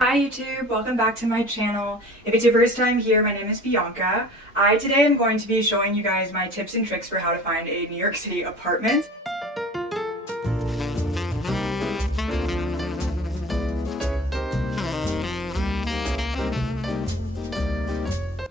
Hi YouTube, welcome back to my channel. If it's your first time here, my name is Bianca. Today am going to be showing you guys my tips and tricks for how to find a New York City apartment.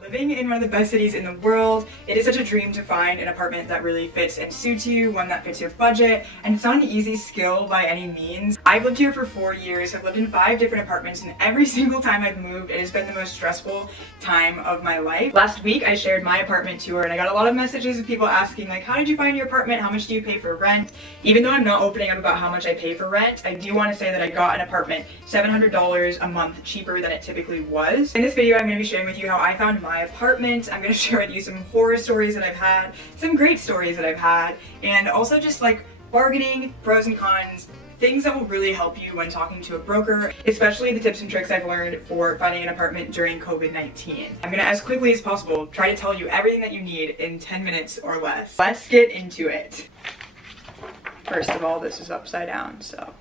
Living in one of the best cities in the world, it is such a dream to find an apartment that really fits and suits you, one that fits your budget, and it's not an easy skill by any means. I've lived here for 4 years, I've lived in 5 different apartments, and every single time I've moved, it has been the most stressful time of my life. Last week, I shared my apartment tour, and I got a lot of messages of people asking, like, how did you find your apartment? How much do you pay for rent? Even though I'm not opening up about how much I pay for rent, I do want to say that I got an apartment $700 a month cheaper than it typically was. In this video, I'm going to be sharing with you how I found my apartment. I'm going to share with you some horror stories that I've had, some great stories that I've had, and also just like bargaining, pros and cons, things that will really help you when talking to a broker, especially the tips and tricks I've learned for finding an apartment during COVID-19. I'm going to, as quickly as possible, try to tell you everything that you need in 10 minutes or less. Let's get into it. First of all, this is upside down, so.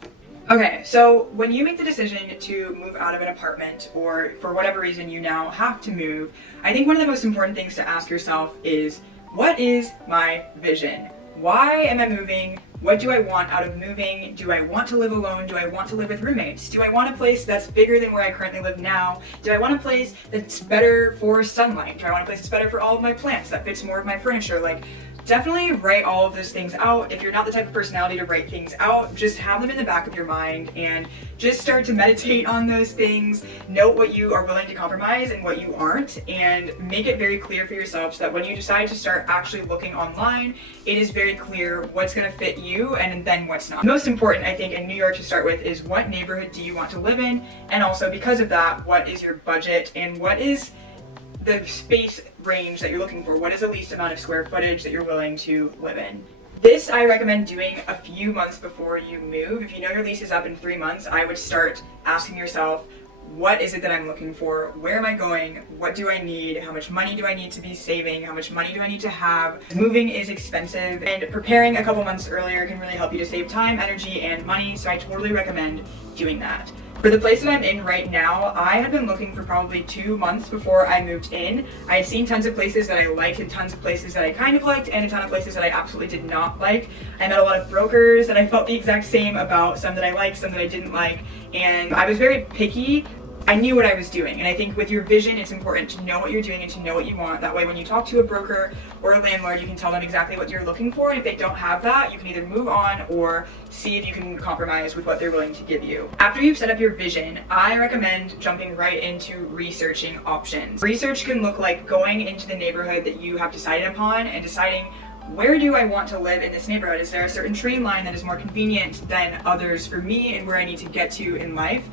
Okay, so when you make the decision to move out of an apartment, or for whatever reason you now have to move, I think one of the most important things to ask yourself is, what is my vision? Why am I moving? What do I want out of moving? Do I want to live alone? Do I want to live with roommates? Do I want a place that's bigger than where I currently live now? Do I want a place that's better for sunlight? Do I want a place that's better for all of my plants, that fits more of my furniture? Like, definitely write all of those things out. If you're not the type of personality to write things out, just have them in the back of your mind and just start to meditate on those things. Note what you are willing to compromise and what you aren't, and make it very clear for yourself so that when you decide to start actually looking online, it is very clear what's going to fit you and then what's not. Most important, I think, in New York to start with is what neighborhood do you want to live in, and also because of that, what is your budget and what is the space range that you're looking for. What is the least amount of square footage that you're willing to live in? This I recommend doing a few months before you move. If you know your lease is up in 3 months, I would start asking yourself, what is it that I'm looking for? Where am I going? What do I need? How much money do I need to be saving? How much money do I need to have? Moving is expensive, and preparing a couple months earlier can really help you to save time, energy, and money, so I totally recommend doing that. For the place that I'm in right now, I had been looking for probably 2 months before I moved in. I had seen tons of places that I liked and tons of places that I kind of liked and a ton of places that I absolutely did not like. I met a lot of brokers that I felt the exact same about, some that I liked, some that I didn't like, and I was very picky. I knew what I was doing, and I think with your vision, it's important to know what you're doing and to know what you want. That way when you talk to a broker or a landlord, you can tell them exactly what you're looking for, and if they don't have that, you can either move on or see if you can compromise with what they're willing to give you. After you've set up your vision, I recommend jumping right into researching options. Research can look like going into the neighborhood that you have decided upon and deciding, where do I want to live in this neighborhood? Is there a certain train line that is more convenient than others for me and where I need to get to in life?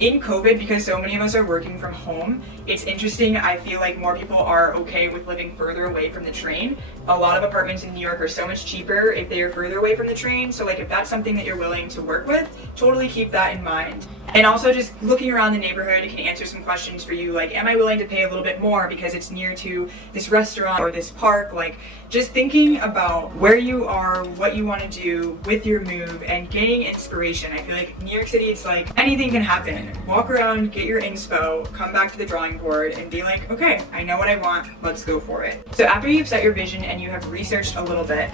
In COVID, because so many of us are working from home, it's interesting. I feel like more people are okay with living further away from the train. A lot of apartments in New York are so much cheaper if they are further away from the train. So like if that's something that you're willing to work with, totally keep that in mind. And also just looking around the neighborhood can answer some questions for you, like, am I willing to pay a little bit more because it's near to this restaurant or this park? Like, just thinking about where you are, what you want to do with your move, and gaining inspiration. I feel like New York City, it's like anything can happen. Walk around, get your inspo, come back to the drawing board and be like, okay, I know what I want, let's go for it. So after you've set your vision and you have researched a little bit,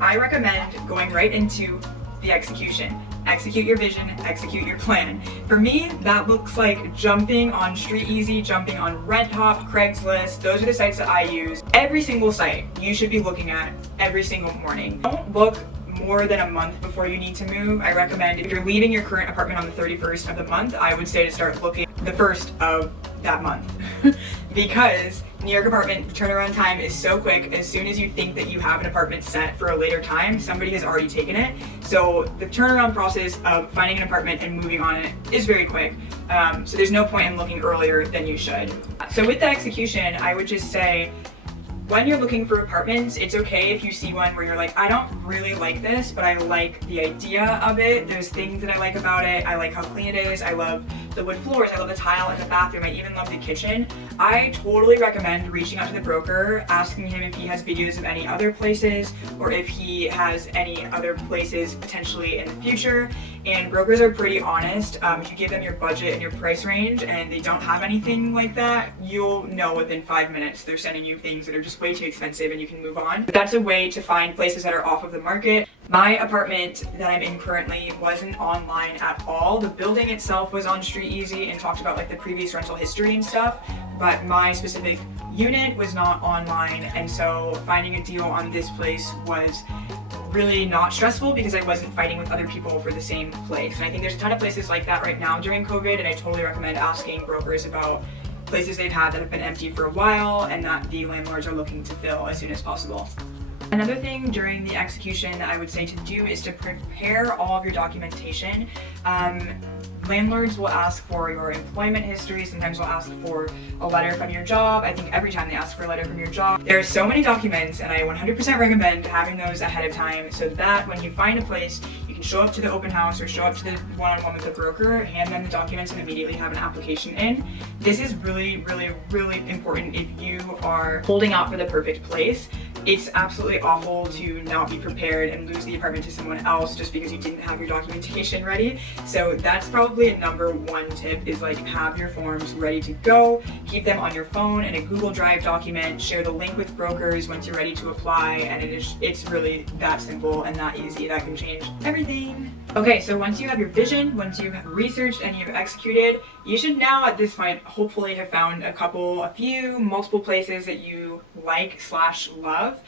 I recommend going right into the execution. Execute your vision, execute your plan. For me, that looks like jumping on StreetEasy, jumping on RentHop, Craigslist. Those are the sites that I use. Every single site you should be looking at every single morning. Don't look more than a month before you need to move. I recommend, if you're leaving your current apartment on the 31st of the month, I would say to start looking the 1st of that month. Because New York apartment turnaround time is so quick. As soon as you think that you have an apartment set for a later time, somebody has already taken it. So the turnaround process of finding an apartment and moving on it is very quick. So there's no point in looking earlier than you should. So with the execution, I would just say, When you're looking for apartments, it's okay if you see one where you're like, I don't really like this, but I like the idea of it. There's things that I like about it. I like how clean it is. I love the wood floors. I love the tile in the bathroom. I even love the kitchen. I totally recommend reaching out to the broker, asking him if he has videos of any other places or if he has any other places potentially in the future. And brokers are pretty honest. If you give them your budget and your price range and they don't have anything like that, you'll know within 5 minutes they're sending you things that are just way too expensive and you can move on. But that's a way to find places that are off of the market. My apartment that I'm in currently wasn't online at all. The building itself was on StreetEasy and talked about like the previous rental history and stuff, but my specific unit was not online, and so finding a deal on this place was really not stressful because I wasn't fighting with other people for the same place. And I think there's a ton of places like that right now during COVID, and I totally recommend asking brokers about places they've had that have been empty for a while and that the landlords are looking to fill as soon as possible. Another thing during the execution that I would say to do is to prepare all of your documentation. Landlords will ask for your employment history, sometimes they'll ask for a letter from your job. I think every time they ask for a letter from your job. There are so many documents, and I 100% recommend having those ahead of time so that when you find a place, you can show up to the open house or show up to the one-on-one with the broker, hand them the documents, and immediately have an application in. This is really, really, really important if you are holding out for the perfect place. It's absolutely awful to not be prepared and lose the apartment to someone else just because you didn't have your documentation ready. So that's probably a number one tip, is like have your forms ready to go, keep them on your phone in a Google Drive document, share the link with brokers once you're ready to apply, and it's really that simple and that easy. That can change everything. Okay, so once you have your vision, once you've researched and you've executed, you should now at this point hopefully have found a few, multiple places that you like/love.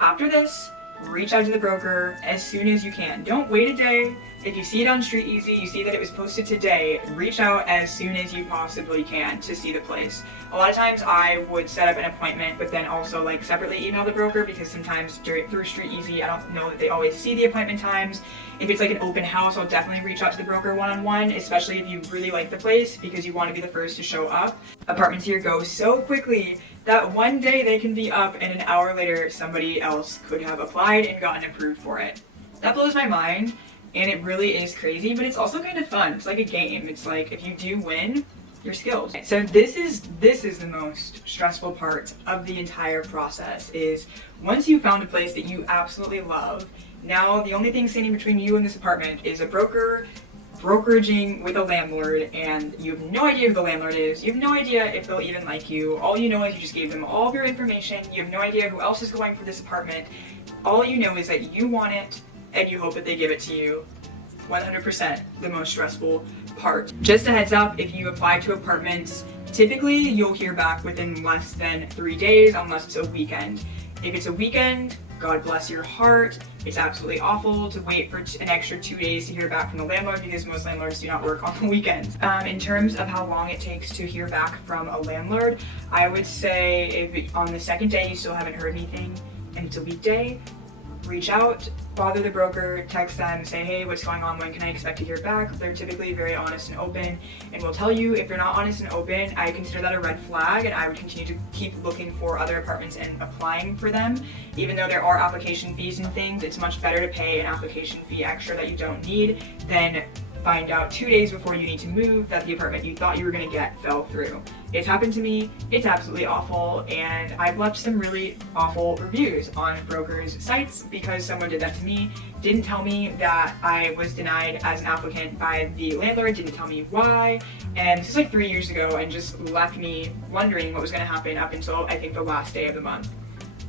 After this, reach out to the broker as soon as you can. Don't wait a day. If you see it on StreetEasy, you see that it was posted today, reach out as soon as you possibly can to see the place. A lot of times I would set up an appointment, but then also like separately email the broker because sometimes through StreetEasy, I don't know that they always see the appointment times. If it's like an open house, I'll definitely reach out to the broker one-on-one, especially if you really like the place because you want to be the first to show up. Apartments here go so quickly that one day they can be up and an hour later somebody else could have applied and gotten approved for it. That blows my mind, and it really is crazy, but it's also kind of fun. It's like a game. It's like if you do win, you're skilled. So this is the most stressful part of the entire process, is once you've found a place that you absolutely love, now the only thing standing between you and this apartment is a broker brokeraging with a landlord, and you have no idea who the landlord is. You have no idea if they'll even like you. All you know is you just gave them all of your information. You have no idea who else is going for this apartment. All you know is that you want it and you hope that they give it to you. 100% the most stressful part. Just a heads up, if you apply to apartments, typically you'll hear back within less than 3 days unless it's a weekend. If it's a weekend, God bless your heart. It's absolutely awful to wait for an extra 2 days to hear back from the landlord because most landlords do not work on the weekends. In terms of how long it takes to hear back from a landlord, I would say if on the second day you still haven't heard anything and it's a weekday, reach out, bother the broker, text them, say, hey, what's going on? When can I expect to hear back? They're typically very honest and open and will tell you. If they're not honest and open, I consider that a red flag, and I would continue to keep looking for other apartments and applying for them. Even though there are application fees and things, it's much better to pay an application fee extra that you don't need than find out 2 days before you need to move that the apartment you thought you were going to get fell through. It's happened to me, it's absolutely awful, and I've left some really awful reviews on brokers' sites because someone did that to me, didn't tell me that I was denied as an applicant by the landlord, didn't tell me why, and this was like 3 years ago, and just left me wondering what was going to happen up until I think the last day of the month.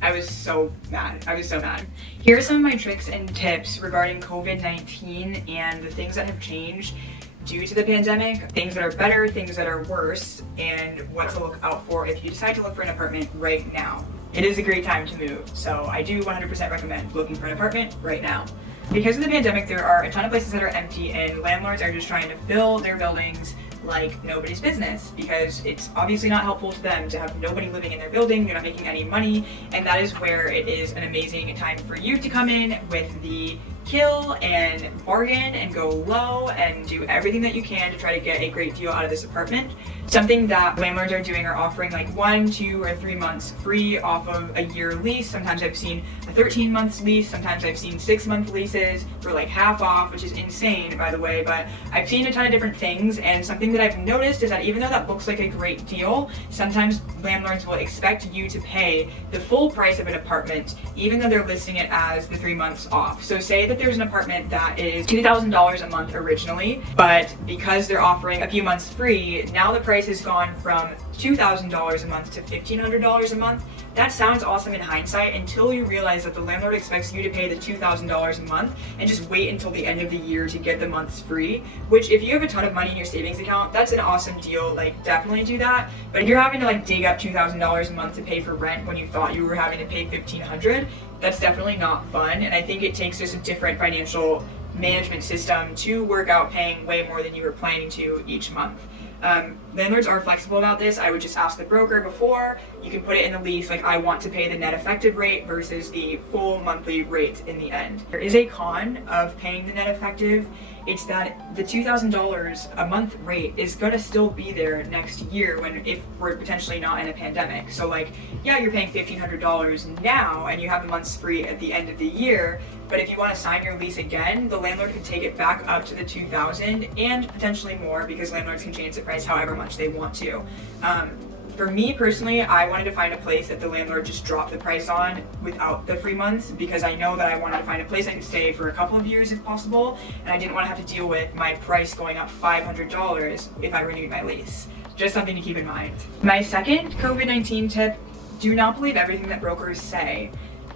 I was so mad. Here are some of my tricks and tips regarding COVID-19 and the things that have changed due to the pandemic, things that are better, things that are worse, and what to look out for if you decide to look for an apartment right now. It is a great time to move, so I do 100% recommend looking for an apartment right now. Because of the pandemic, there are a ton of places that are empty and landlords are just trying to fill their buildings like nobody's business, because it's obviously not helpful to them to have nobody living in their building. They're not making any money, and that is where it is an amazing time for you to come in with the kill and bargain and go low and do everything that you can to try to get a great deal out of this apartment. Something that landlords are doing are offering like 1, 2, or 3 months free off of a year lease. Sometimes I've seen a 13-month lease, sometimes I've seen 6-month leases for like half off, which is insane, by the way, but I've seen a ton of different things, and something that I've noticed is that even though that looks like a great deal, sometimes landlords will expect you to pay the full price of an apartment, even though they're listing it as the 3 months off. So say that there's an apartment that is $2,000 a month originally, but because they're offering a few months free, now the price has gone from $2,000 a month to $1,500 a month. That sounds awesome in hindsight until you realize that the landlord expects you to pay the $2,000 a month and just wait until the end of the year to get the months free, which if you have a ton of money in your savings account, that's an awesome deal, like definitely do that. But if you're having to like dig up $2,000 a month to pay for rent when you thought you were having to pay $1,500, that's definitely not fun. And I think it takes just a different financial management system to work out paying way more than you were planning to each month. Landlords are flexible about this. I would just ask the broker before. You can put it in the lease, like I want to pay the net effective rate versus the full monthly rate in the end. There is a con of paying the net effective. It's that the $2,000 a month rate is gonna still be there next year if we're potentially not in a pandemic. So like, yeah, you're paying $1,500 now and you have the months free at the end of the year, but if you want to sign your lease again, the landlord can take it back up to the $2,000 and potentially more, because landlords can change the price however much they want to. For me personally, I wanted to find a place that the landlord just dropped the price on without the free months, because I know that I wanted to find a place I could stay for a couple of years if possible, and I didn't want to have to deal with my price going up $500 if I renewed my lease. Just something to keep in mind. My second COVID-19 tip: do not believe everything that brokers say.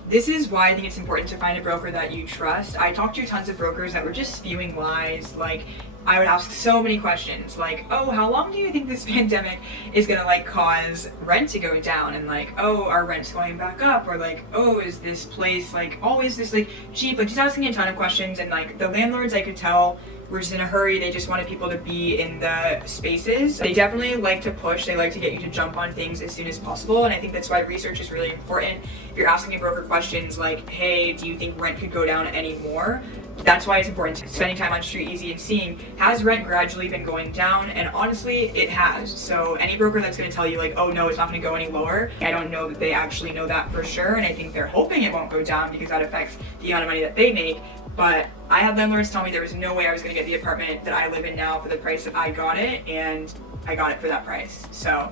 This is why I think it's important to find a broker that you trust. I talked to tons of brokers that were just spewing lies. Like, I would ask so many questions like, oh, how long do you think this pandemic is gonna like cause rent to go down? And like, oh, are rents going back up? Or like, oh, is this place like always this like cheap? Like, just asking a ton of questions. And like the landlords, I could tell, were just in a hurry. They just wanted people to be in the spaces. They definitely like to push. They like to get you to jump on things as soon as possible. And I think that's why research is really important. If you're asking a broker questions like, hey, do you think rent could go down any more? That's why it's important spending time on Street Easy and seeing, has rent gradually been going down? And honestly, it has. So any broker that's going to tell you like, oh no, it's not going to go any lower, I don't know that they actually know that for sure. And I think they're hoping it won't go down because that affects the amount of money that they make. But I had landlords tell me there was no way I was going to get the apartment that I live in now for the price that I got it, and I got it for that price. So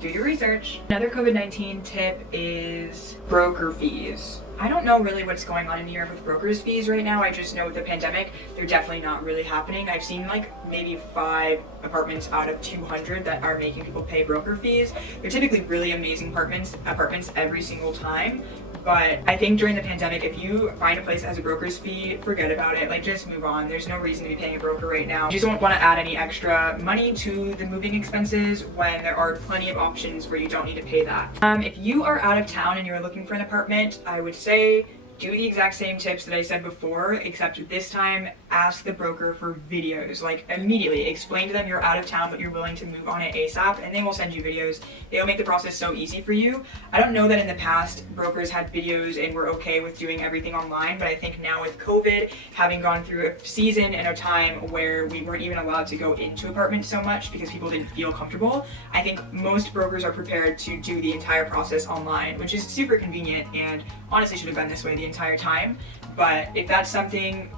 do your research. Another COVID-19 tip is broker fees. I don't know really what's going on in New York with brokers fees right now. I just know with the pandemic, they're definitely not really happening. I've seen like maybe 5 apartments out of 200 that are making people pay broker fees. They're typically really amazing apartments every single time. But I think during the pandemic, if you find a place that has a broker's fee, forget about it. Like, just move on. There's no reason to be paying a broker right now. You just don't want to add any extra money to the moving expenses when there are plenty of options where you don't need to pay that. If you are out of town and you're looking for an apartment, I would say do the exact same tips that I said before, except this time ask the broker for videos. Like, immediately explain to them you're out of town but you're willing to move on it ASAP, and they will send you videos. They will make the process so easy for you. I don't know that in the past brokers had videos and were okay with doing everything online, but I think now with COVID, having gone through a season and a time where we weren't even allowed to go into apartments so much because people didn't feel comfortable, I think most brokers are prepared to do the entire process online, which is super convenient and honestly should have been this way the entire time. But if that's something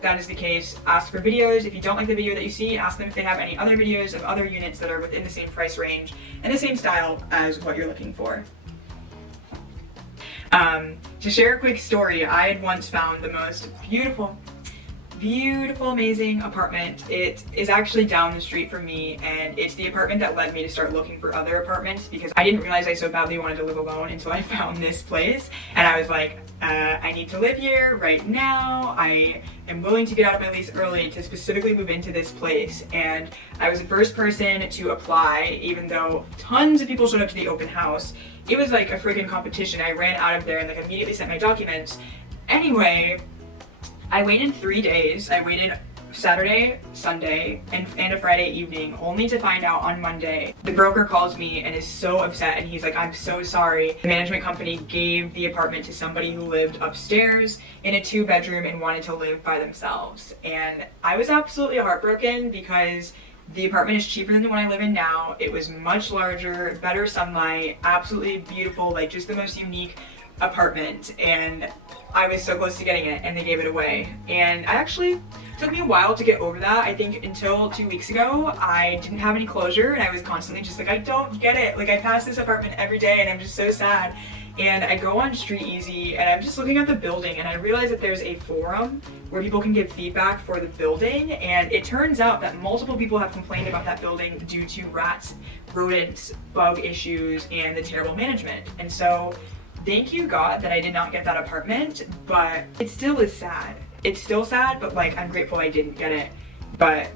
that is the case, ask for videos. If you don't like the video that you see, ask them if they have any other videos of other units that are within the same price range and the same style as what you're looking for. To share a quick story, I had once found the most beautiful, amazing apartment. It is actually down the street from me, and it's the apartment that led me to start looking for other apartments because I didn't realize I so badly wanted to live alone until I found this place. And I was like, I need to live here right now. I am willing to get out of my lease early to specifically move into this place. And I was the first person to apply, even though tons of people showed up to the open house. It was like a freaking competition. I ran out of there and like immediately sent my documents. Anyway, I waited 3 days. I waited Saturday, Sunday, and a Friday evening, only to find out on Monday. The broker calls me and is so upset, and he's like, I'm so sorry. The management company gave the apartment to somebody who lived upstairs in a 2-bedroom and wanted to live by themselves. And I was absolutely heartbroken because the apartment is cheaper than the one I live in now. It was much larger, better sunlight, absolutely beautiful, like just the most unique apartment, and I was so close to getting it, and they gave it away. And I actually took me a while to get over that. I think until 2 weeks ago I didn't have any closure, and I was constantly just like, I don't get it. Like, I pass this apartment every day and I'm just so sad. And I go on Street Easy and I'm just looking at the building, and I realize that there's a forum where people can give feedback for the building, and it turns out that multiple people have complained about that building due to rats, rodents, bug issues, and the terrible management. And so thank you God that I did not get that apartment, but it still is sad. It's still sad, but like, I'm grateful I didn't get it. But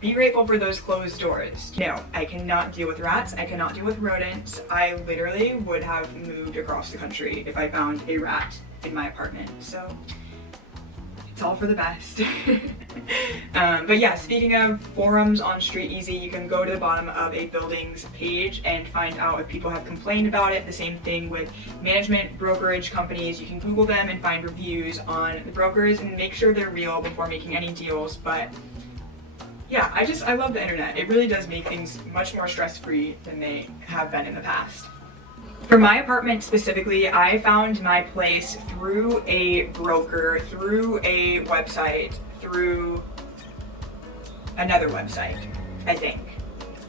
be grateful for those closed doors. No, I cannot deal with rats. I cannot deal with rodents. I literally would have moved across the country if I found a rat in my apartment. So it's all for the best. But yeah, speaking of forums on Street Easy, you can go to the bottom of a building's page and find out if people have complained about it. The same thing with management brokerage companies. You can Google them and find reviews on the brokers and make sure they're real before making any deals. But yeah, I love the internet. It really does make things much more stress-free than they have been in the past. For my apartment specifically, I found my place through a broker, through a website, through another website, I think.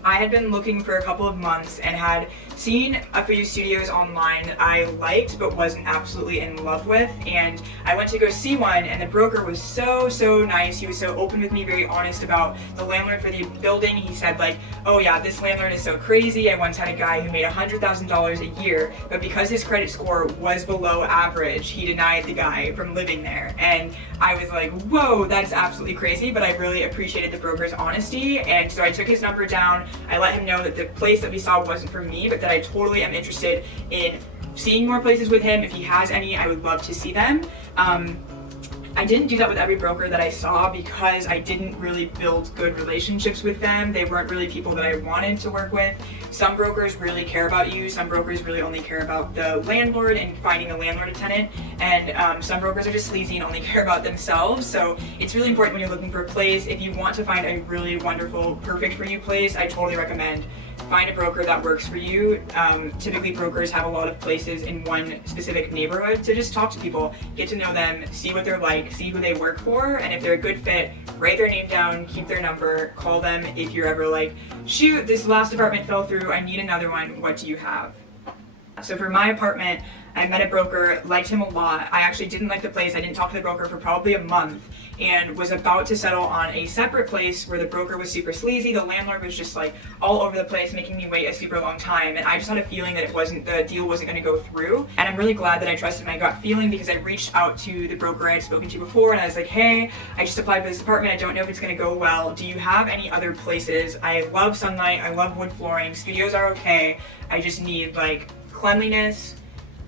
I had been looking for a couple of months and had seen a few studios online that I liked but wasn't absolutely in love with, and I went to go see one, and the broker was so nice. He was so open with me, very honest about the landlord for the building. He said like, oh yeah, this landlord is so crazy. I once had a guy who made $100,000 a year, but because his credit score was below average, he denied the guy from living there. And I was like, whoa, that's absolutely crazy, but I really appreciated the broker's honesty, and so I took his number down. I let him know that the place that we saw wasn't for me, but that I totally am interested in seeing more places with him. If he has any, I would love to see them. I didn't do that with every broker that I saw because I didn't really build good relationships with them. They weren't really people that I wanted to work with. Some brokers really care about you. Some brokers really only care about the landlord and finding a landlord a tenant. And some brokers are just sleazy and only care about themselves. So it's really important when you're looking for a place. If you want to find a really wonderful, perfect for you place, I totally recommend find a broker that works for you. Typically brokers have a lot of places in one specific neighborhood to just talk to people, get to know them, see what they're like, see who they work for, and if they're a good fit, write their name down, keep their number, call them if you're ever like, shoot, this last apartment fell through, I need another one, what do you have? So for my apartment, I met a broker, liked him a lot. I actually didn't like the place. I didn't talk to the broker for probably a month and was about to settle on a separate place where the broker was super sleazy. The landlord was just like all over the place, making me wait a super long time. And I just had a feeling that the deal wasn't going to go through. And I'm really glad that I trusted my gut feeling because I reached out to the broker I had spoken to before and I was like, hey, I just applied for this apartment. I don't know if it's going to go well. Do you have any other places? I love sunlight. I love wood flooring. Studios are okay. I just need like cleanliness,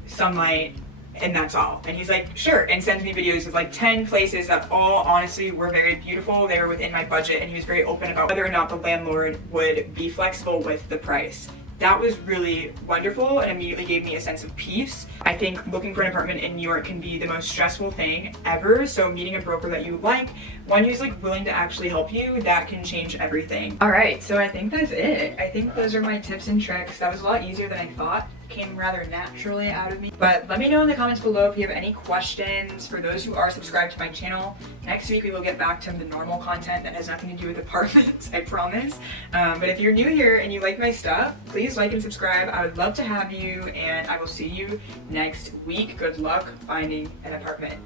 sunlight, and that's all. And he's like, sure, and sends me videos of like 10 places that all honestly were very beautiful. They were within my budget, and he was very open about whether or not the landlord would be flexible with the price. That was really wonderful and immediately gave me a sense of peace. I think looking for an apartment in New York can be the most stressful thing ever, so meeting a broker that you like, one who's like willing to actually help you, that can change everything. All right, so I think that's it. I think those are my tips and tricks. That was a lot easier than I thought. Came rather naturally out of me. But let me know in the comments below if you have any questions. For those who are subscribed to my channel, next week we will get back to the normal content that has nothing to do with apartments, I promise. But if you're new here and you like my stuff, please like and subscribe. I would love to have you, and I will see you next week. Good luck finding an apartment.